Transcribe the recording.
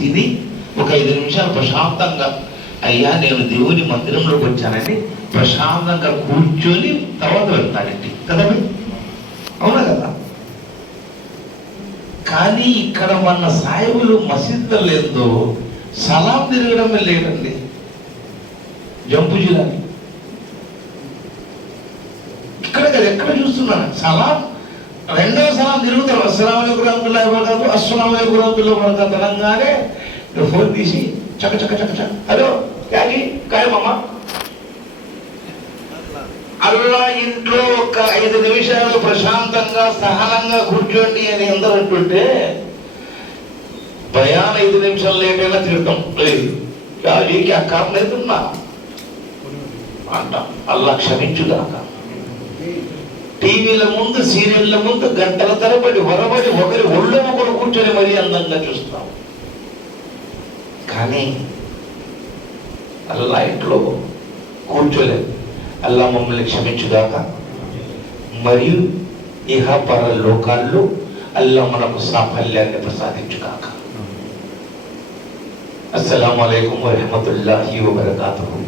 తిని ఒక 5 నిమిషాలు ప్రశాంతంగా, అయ్యా నేను దేవుని మందిరంలోకి వచ్చానని ప్రశాంతంగా కూర్చొని తర్వాత వెళ్తాడండి కదా, అవునా కదా? కానీ ఇక్కడ మన సాయిబులు మసీదులో లేదో సలాం తిరగడమే లేదండి. జంపు జిల్లాని ఇక్కడ కదా, ఎక్కడ చూస్తున్నాను సలాం, రెండవ సలాం తిరుగుతారు. అస్సలాము అలైకుం వరహ్మతుల్లాహి వబరకాతుహు, అస్సలాము అలైకుం వరహ్మతుల్లాహి వబరకాతుహు అనగానే ఫోన్ తీసి చక్క చక్క చక్క చక్క, హలో క్యాజీ కాయమమ్మా, అల్లా ఇంట్లో ఒక 5 నిమిషాలు ప్రశాంతంగా సహనంగా కూర్చోండి అని అందరూ అంటుంటే బయాన్ 5 నిమిషాలు లేట్ అయినా తిరుగుతాం. క్యాజీకి ఆ కారణం అవుతున్నా అంట. అల్లా క్షమించుగాక. టీవీల ముందు, సీరియళ్ల ముందు గంటల తరబడి వరబడి ఒకరి ఒళ్ళో ఒకరు కూర్చొని మరీ అందంగా చూస్తాం. కానీ అల్లా ఇంట్లో కూర్చోలేదు. అల్లా మమ్మల్ని క్షమించుగాక. మరియు ఇహ పర లోకాల్లో అల్లా మనకు సాఫల్యాన్ని ప్రసాదించుగాక. అస్సలాము అలైకుం వరహ్మతుల్లాహి వబరకాతుహు.